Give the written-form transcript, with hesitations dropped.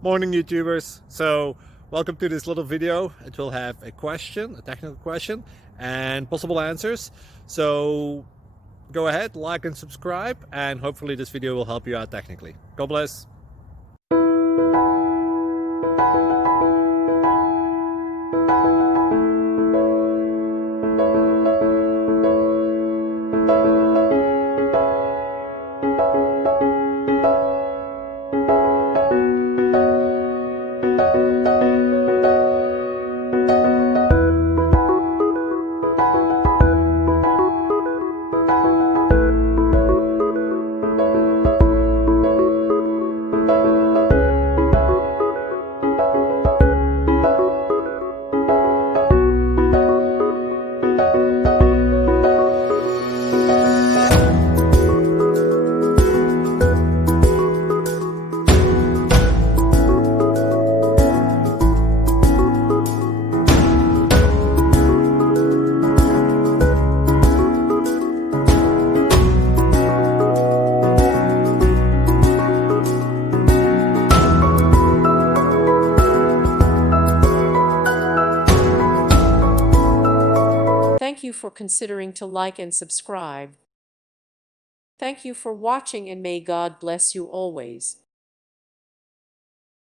Morning YouTubers. So welcome to this little video. It will have a question, a technical question, and possible answers. So go ahead, like and subscribe, and hopefully this video will help you out technically. God bless. Thank you for considering to like and subscribe. Thank you for watching and may God bless you always.